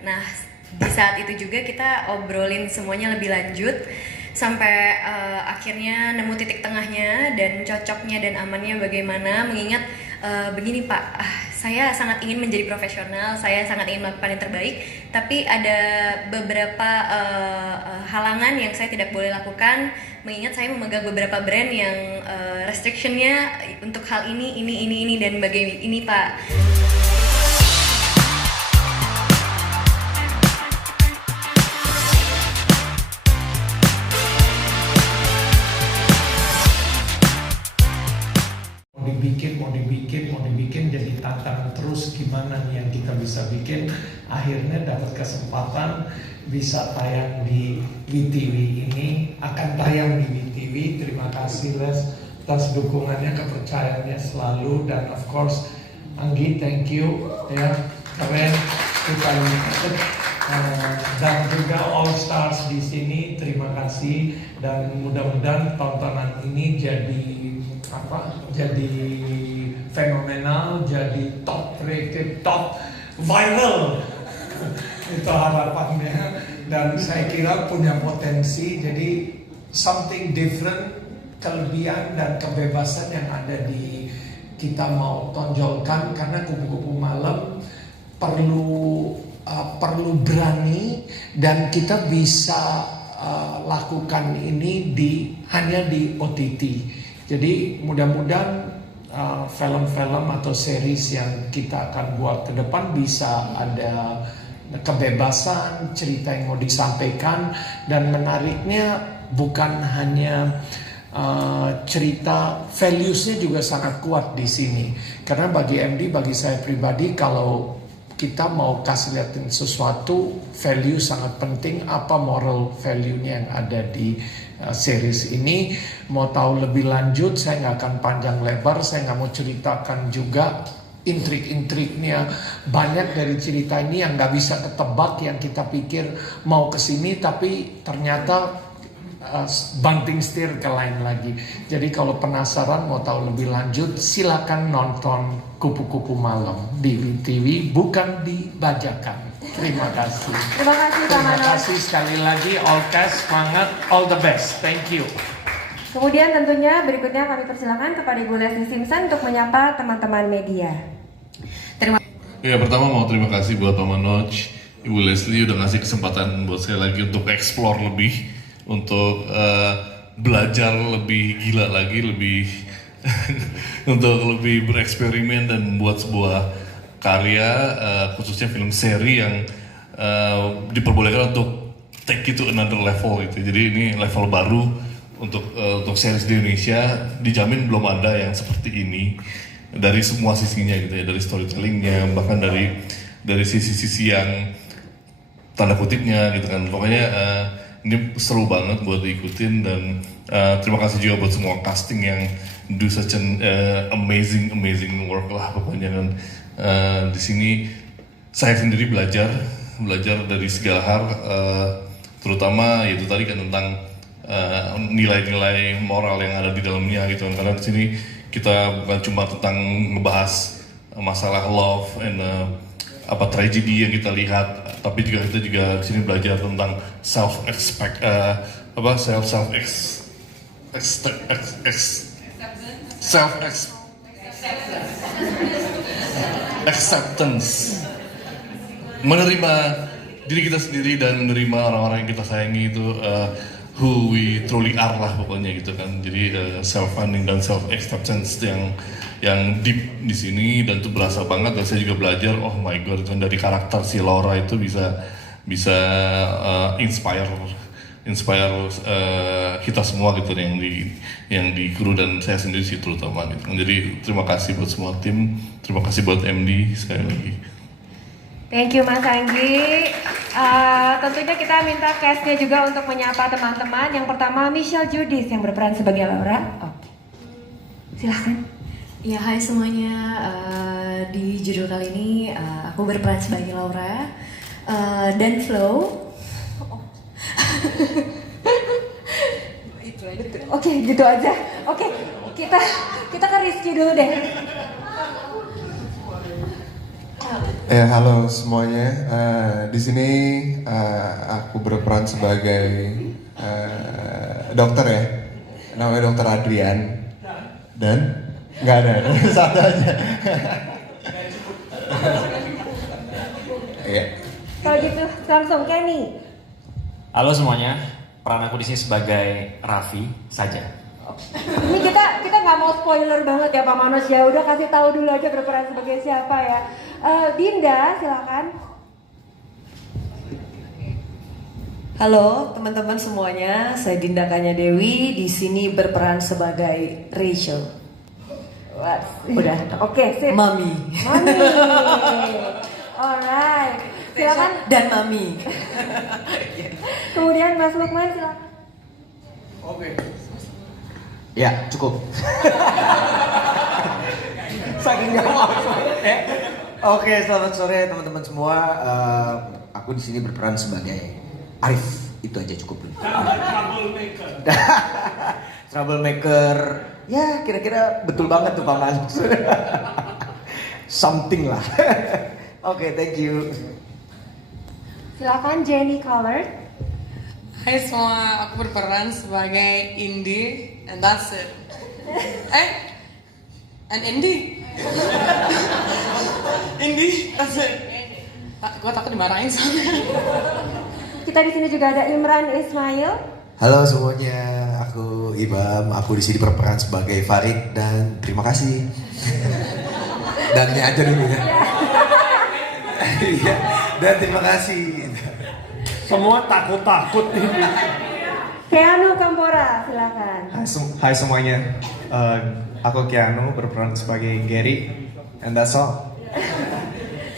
Nah, di saat itu juga kita obrolin semuanya lebih lanjut sampai akhirnya nemu titik tengahnya dan cocoknya dan amannya bagaimana, mengingat begini Pak, saya sangat ingin menjadi profesional, saya sangat ingin melakukan yang terbaik, tapi ada beberapa halangan yang saya tidak boleh lakukan, mengingat saya memegang beberapa brand yang restrictionnya untuk hal ini dan bagaimana ini Pak. mau dibikin jadi tantangan terus gimana nih yang kita bisa bikin. Akhirnya dapat kesempatan bisa tayang di WeTV ini, akan tayang di WeTV. Terima kasih Les atas dukungannya, kepercayaannya selalu, dan of course Anggi, thank you ya, keren kita lihat. Dan juga All Stars di sini, terima kasih, dan mudah-mudahan tontonan ini jadi fenomenal, jadi top rated, top viral. Itu harapannya, dan saya kira punya potensi jadi something different, kelebihan dan kebebasan yang ada di kita mau tonjolkan, karena kupu-kupu malam perlu berani, dan kita bisa lakukan ini hanya di OTT. Jadi mudah-mudahan film-film atau series yang kita akan buat ke depan bisa ada kebebasan, cerita yang mau disampaikan, dan menariknya bukan hanya cerita, values-nya juga sangat kuat di sini. Karena bagi MD, bagi saya pribadi, kalau kita mau kasih lihatin sesuatu, value sangat penting. Apa moral value-nya yang ada di series ini? Mau tahu lebih lanjut, saya nggak akan panjang lebar, saya nggak mau ceritakan juga intrik-intriknya. Banyak dari cerita ini yang nggak bisa ketebak, yang kita pikir mau kesini tapi ternyata banting setir ke lain lagi. Jadi kalau penasaran mau tahu lebih lanjut, silakan nonton Kupu-Kupu Malam di WeTV, bukan dibajakan. Terima kasih. Terima kasih Pak Manoj. Terima kasih sekali lagi, all cast, semangat, all the best. Thank you. Kemudian tentunya berikutnya kami persilakan kepada Ibu Leslie Simpson untuk menyapa teman-teman media. Ya, pertama mau terima kasih buat Pak Manoj, Ibu Leslie udah ngasih kesempatan buat saya lagi untuk explore lebih, untuk belajar lebih gila lagi, lebih untuk lebih bereksperimen dan membuat sebuah karya, khususnya film seri yang diperbolehkan untuk take it to another level gitu. Jadi ini level baru untuk series di Indonesia, dijamin belum ada yang seperti ini dari semua sisinya gitu ya, dari storytellingnya, bahkan dari sisi-sisi yang tanda kutipnya gitu kan. Pokoknya ini seru banget buat diikutin, dan terima kasih juga buat semua casting yang do such an amazing work lah pokoknya. Dan di sini saya sendiri belajar dari segala hal, terutama yaitu tadi kan tentang nilai-nilai moral yang ada di dalamnya gitu kan. Karena di sini kita bukan cuma tentang ngebahas masalah love and tragedi yang kita lihat, tapi juga kita di sini belajar tentang acceptance, menerima diri kita sendiri dan menerima orang-orang yang kita sayangi itu, who we truly are lah pokoknya gitu kan. Jadi self-funding dan self-acceptance yang deep di sini, dan itu berasa banget. Dan saya juga belajar, oh my god, kan dari karakter si Laura itu bisa inspire kita semua gitu, yang di kru dan saya sendiri sih terutama gitu. Jadi terima kasih buat semua tim, terima kasih buat MD sekali lagi. Thank you Mas Anggi. Tentunya kita minta castnya juga untuk menyapa teman-teman. Yang pertama Michelle Judis yang berperan sebagai Laura. Oke, silahkan. Ya, hai semuanya. Di judul kali ini aku berperan sebagai Laura dan Flow. Oke, gitu aja. Oke, kita ke Rizky dulu deh. Ya, halo semuanya. Di sini aku berperan sebagai dokter ya. Namanya Dokter Adrian. Dan nggak ada, satu aja. Iya. Kalau gitu langsung Kenny. Halo semuanya, peran aku di sini sebagai Raffi saja. Ini kita nggak mau spoiler banget ya Pak Manoj ya. Udah kasih tahu dulu aja berperan sebagai siapa ya. Dinda, silakan. Halo teman-teman semuanya, saya Dinda Kanya Dewi, di sini berperan sebagai Rachel. Udah. Oke, sip. Mami. Mami. Alright. Silakan. Dan Mami. Kemudian Mas Lukman silakan. Ya, cukup. Saking gak mau. Oke, selamat sore teman-teman semua. Aku di sini berperan sebagai Arif. Itu aja cukup. Troublemaker. Ya, kira-kira betul banget tuh Pak Manus. Something lah. Oke, thank you. Silakan Jenny Colored. Hai semua, aku berperan sebagai Indi, and that's it. And Indi. Indi, that's it. Gue takut dimarahin soalnya. Kita di sini juga ada Imran Ismail. Halo semuanya, aku Ibam. Aku di sini berperan sebagai Farid dan terima kasih. Dan ini aja dulu ya. Iya, dan terima kasih. Semua takut-takut ini. Keanu Kampora, silakan. Hai semuanya, aku Keanu berperan sebagai Gary, and that's all.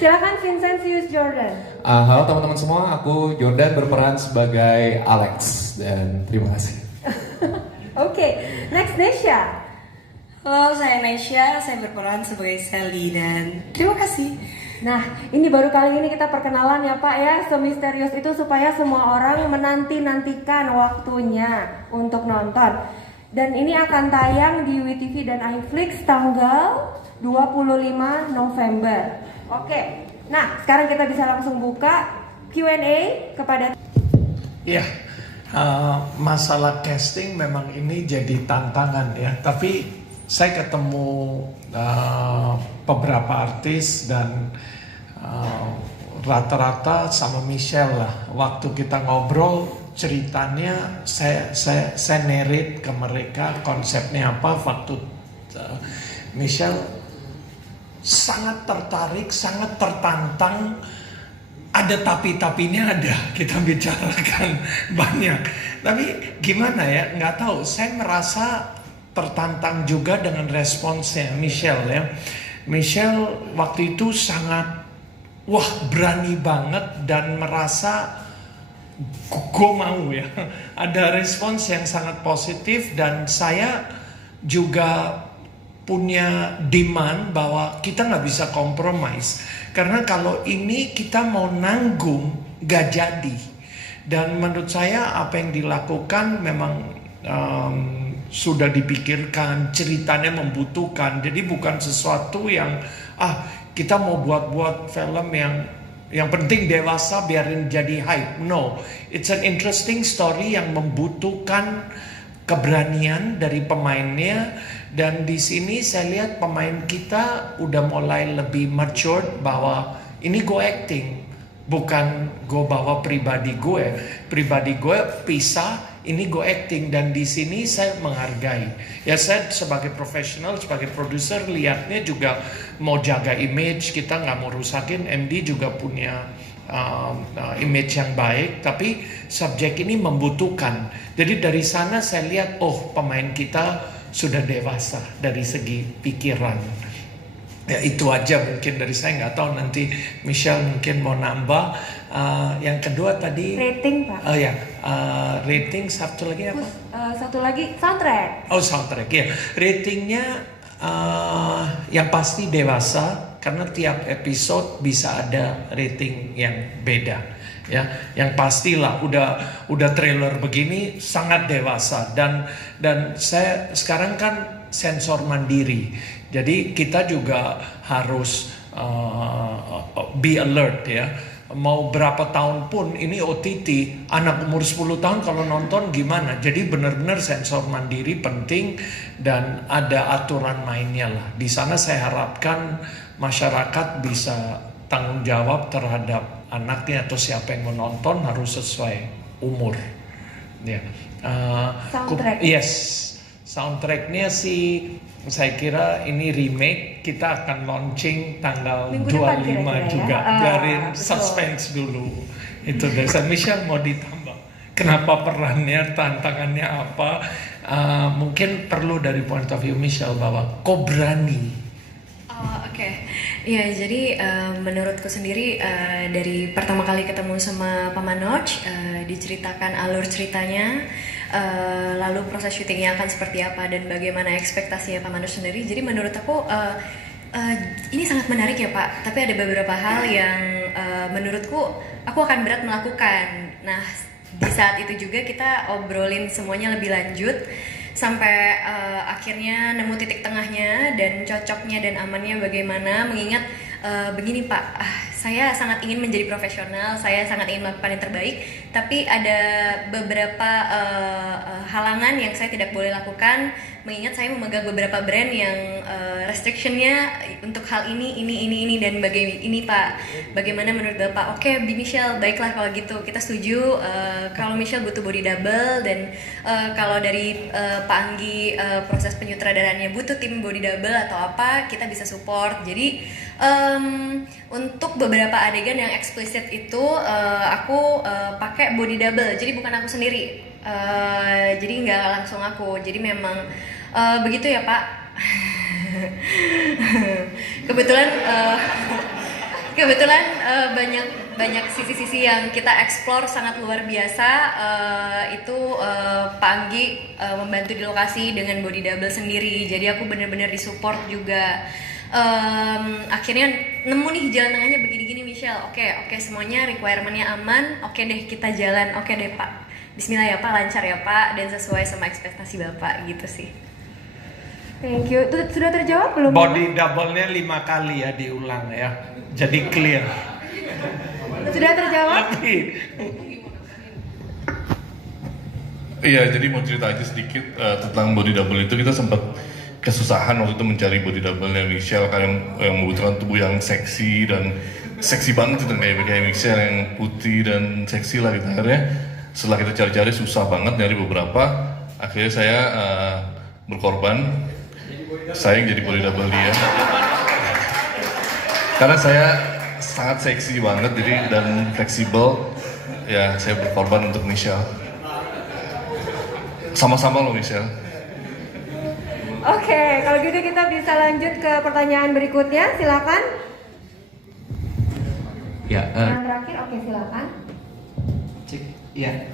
Silakan Vincentius Jordan. Halo teman-teman semua, aku Jordan berperan sebagai Alex dan terima kasih. Oke, next Nesha. Halo, saya Nesha, saya berperan sebagai Sally dan terima kasih. Nah, ini baru kali ini kita perkenalan ya Pak ya, semisterius itu supaya semua orang menanti-nantikan waktunya untuk nonton. Dan ini akan tayang di WeTV dan iFlix tanggal 25 November. Oke, nah sekarang kita bisa langsung buka Q&A kepada... Iya, masalah casting memang ini jadi tantangan ya. Tapi saya ketemu beberapa artis dan rata-rata sama Michelle lah. Waktu kita ngobrol ceritanya, saya narrate ke mereka konsepnya apa. Waktu Michelle sangat tertarik, sangat tertantang. Ada tapi-tapinya ada, kita bicarakan banyak. Tapi gimana ya, nggak tahu. Saya merasa tertantang juga dengan responsnya Michelle ya. Michelle waktu itu sangat berani banget dan merasa gue mau ya. Ada respons yang sangat positif dan saya juga punya demand bahwa kita nggak bisa compromise. Karena kalau ini kita mau nanggung gak jadi. Dan menurut saya apa yang dilakukan memang sudah dipikirkan, ceritanya membutuhkan. Jadi bukan sesuatu yang kita mau buat film yang penting dewasa biarin jadi hype. No, it's an interesting story yang membutuhkan keberanian dari pemainnya. Dan di sini saya lihat pemain kita udah mulai lebih mature bahwa ini go acting, bukan go bawa pribadi gue. Pribadi gue pisah. Ini go acting dan di sini saya menghargai. Ya saya sebagai profesional, sebagai produser lihatnya juga mau jaga image, kita nggak mau rusakin. MD juga punya image yang baik, tapi subjek ini membutuhkan. Jadi dari sana saya lihat, pemain kita sudah dewasa dari segi pikiran. Ya itu aja mungkin dari saya, nggak tahu nanti Michelle mungkin mau nambah. Yang kedua tadi rating Pak. Rating satu lagi apa? Satu lagi soundtrack. Soundtrack ya. Ratingnya yang pasti dewasa karena tiap episode bisa ada rating yang beda. Ya, yang pastilah udah trailer begini sangat dewasa dan saya sekarang kan sensor mandiri. Jadi kita juga harus be alert ya. Mau berapa tahun pun ini OTT, anak umur 10 tahun kalau nonton gimana. Jadi benar-benar sensor mandiri penting dan ada aturan mainnya lah. Di sana saya harapkan masyarakat bisa tanggung jawab terhadap anaknya atau siapa yang menonton harus sesuai umur. Ya. Soundtrack. Yes, soundtracknya sih saya kira ini remake, kita akan launching tanggal Minggu depan 25 kira-kira juga. ya. Biarin Betul. suspense dulu. Itu dari saya. Michelle mau ditambah. Kenapa perannya, tantangannya apa? Mungkin perlu dari point of view Michelle bahwa kok berani. Oke. Ya, jadi menurutku sendiri dari pertama kali ketemu sama Pak Manoj, diceritakan alur ceritanya, lalu proses syutingnya akan seperti apa dan bagaimana ekspektasinya Pak Manoj sendiri. Jadi menurut aku ini sangat menarik ya Pak, tapi ada beberapa hal yang menurutku aku akan berat melakukan. Nah, di saat itu juga kita obrolin semuanya lebih lanjut sampai akhirnya nemu titik tengahnya dan cocoknya dan amannya bagaimana, mengingat begini Pak, saya sangat ingin menjadi profesional, saya sangat ingin melakukan yang terbaik, tapi ada beberapa halangan yang saya tidak boleh lakukan, mengingat saya memegang beberapa brand yang restrictionnya untuk hal ini dan ini Pak, bagaimana menurut Bapak? Oke, Michelle, baiklah kalau gitu kita setuju. Kalau Michelle butuh body double dan kalau dari Pak Anggi proses penyutradarannya butuh tim body double atau apa, kita bisa support. Jadi untuk beberapa adegan yang eksplisit itu aku pakai body double, jadi bukan aku sendiri, jadi nggak langsung aku, jadi memang begitu ya Pak. kebetulan banyak sisi-sisi yang kita explore sangat luar biasa. Itu Pak Anggi membantu di lokasi dengan body double sendiri, jadi aku benar-benar disupport juga. Akhirnya nemu nih jalan tengahnya begini-gini Michelle. Oke, semuanya requirementnya aman. Oke deh, kita jalan. Oke deh Pak, bismillah ya Pak, lancar ya Pak, dan sesuai sama ekspektasi Bapak gitu sih. Thank you. Itu sudah terjawab belum? Body double-nya 5 kali ya diulang ya. Jadi clear. Sudah terjawab? Iya, jadi mau cerita aja sedikit tentang body double itu. Kita sempat kesusahan waktu itu mencari body double-nya Michelle, yang membutuhkan tubuh yang seksi dan seksi banget itu, kayak Michelle yang putih dan seksi lah gitu. Akhirnya setelah kita cari-cari susah banget nyari beberapa, akhirnya saya berkorban, saya yang jadi body double dia karena saya sangat seksi banget jadi dan fleksibel ya. Saya berkorban untuk Michelle. Sama-sama loh Michelle. Oke, kalau gitu kita bisa lanjut ke pertanyaan berikutnya, silakan. Ya, Yang terakhir, oke silakan. Cik, ya.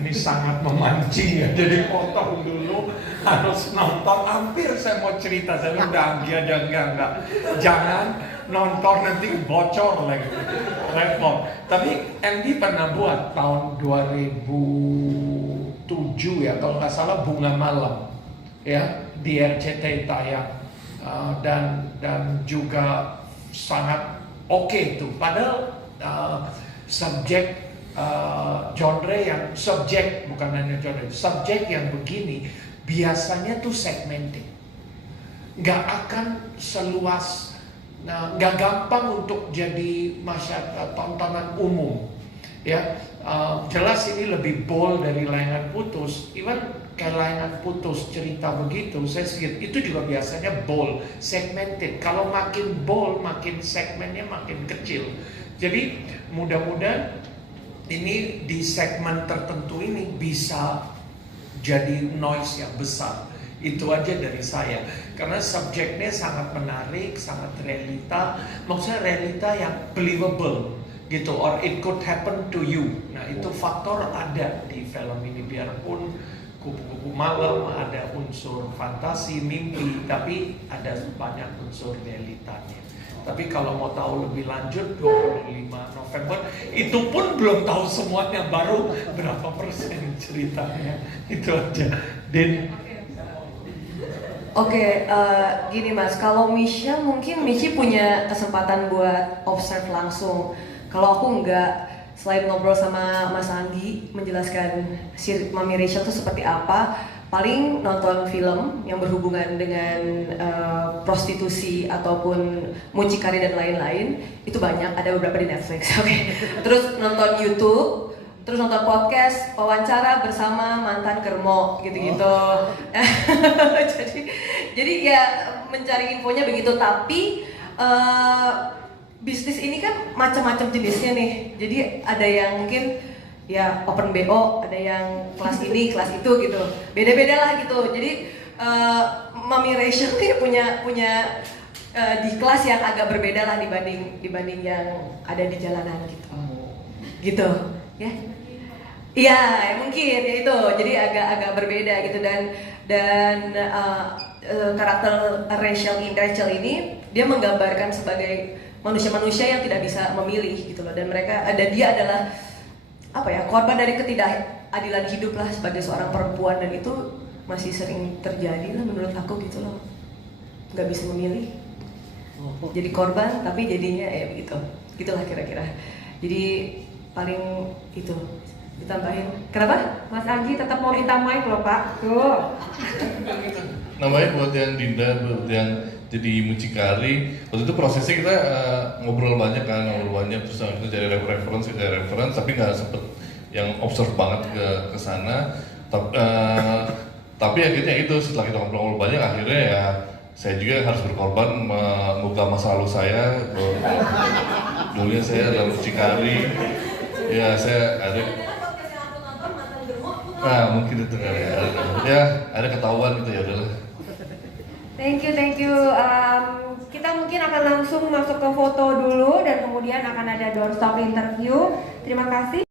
Ini sangat memancing ya, jadi potong dulu, harus nonton. Hampir saya mau cerita, saya udah Anggi aja enggak. Jangan nonton nanti bocor lagi, repot. Tapi Andy pernah buat tahun 2007 ya, kalau nggak salah, Bunga Malam ya, di RCTI tayang, dan juga sangat oke tuh. Padahal subjek genre yang subjek, bukan hanya genre, subjek yang begini biasanya tuh segmented, nggak akan seluas, nggak gampang untuk jadi masyarakat tontonan umum ya. Jelas ini lebih bold dari Layangan Putus. Even kayak Layangan Putus cerita begitu, saya sedikit itu juga biasanya bold, segmented. Kalau makin bold, makin segmennya makin kecil. Jadi mudah-mudahan ini di segmen tertentu ini bisa jadi noise yang besar. Itu aja dari saya, karena subjeknya sangat menarik, sangat realita. Maksudnya realita yang believable gitu, or it could happen to you. Nah itu faktor ada di film ini, biarpun kupu-kupu malam ada unsur fantasi, mimpi, tapi ada banyak unsur realitanya. Tapi kalau mau tahu lebih lanjut 25 November, itu pun belum tahu semuanya, baru berapa persen ceritanya. Itu aja. Dan Oke, gini Mas, kalau Misha mungkin Michi punya kesempatan buat observe langsung. Kalau aku enggak, selain ngobrol sama Mas Anggi menjelaskan si Mami Rachel itu seperti apa, paling nonton film yang berhubungan dengan prostitusi ataupun mucikari dan lain-lain itu banyak, ada beberapa di Netflix. Oke. Terus nonton YouTube, terus nonton podcast, wawancara bersama mantan Germo gitu-gitu. jadi ya mencari infonya begitu, tapi bisnis ini kan macam-macam jenisnya nih. Jadi ada yang mungkin ya open BO, ada yang kelas ini, kelas itu gitu. Beda-beda lah gitu. Jadi Mami Rachel nih punya di kelas yang agak berbeda lah dibanding yang ada di jalanan gitu. Gitu, ya. Iya, mungkin ya itu. Jadi agak berbeda gitu dan karakter Rachel ini dia menggambarkan sebagai manusia-manusia yang tidak bisa memilih gitu loh, dan dia adalah apa ya, korban dari ketidakadilan hidup lah sebagai seorang perempuan, dan itu masih sering terjadi lah menurut aku gitu loh, nggak bisa memilih, jadi korban tapi jadinya ya begitu, gitulah kira-kira. Jadi paling itu ditambahin. Kenapa? Mas Anggi tetap mau minta mic loh Pak. Tuh. Namanya buat yang Dinda, buat yang jadi mucikari, waktu itu prosesnya kita ngobrol banyak, terus kita cari referensi, tapi nggak sempet yang observe banget ke sana. Tapi akhirnya itu setelah kita ngobrol banyak, akhirnya ya saya juga harus berkorban membuka masa lalu saya. Dulunya saya adalah mucikari, ya saya ada. Nah mungkin itu kali ya, ada ketahuan gitu ya udahlah. Thank you. Kita mungkin akan langsung masuk ke foto dulu dan kemudian akan ada doorstop interview. Terima kasih.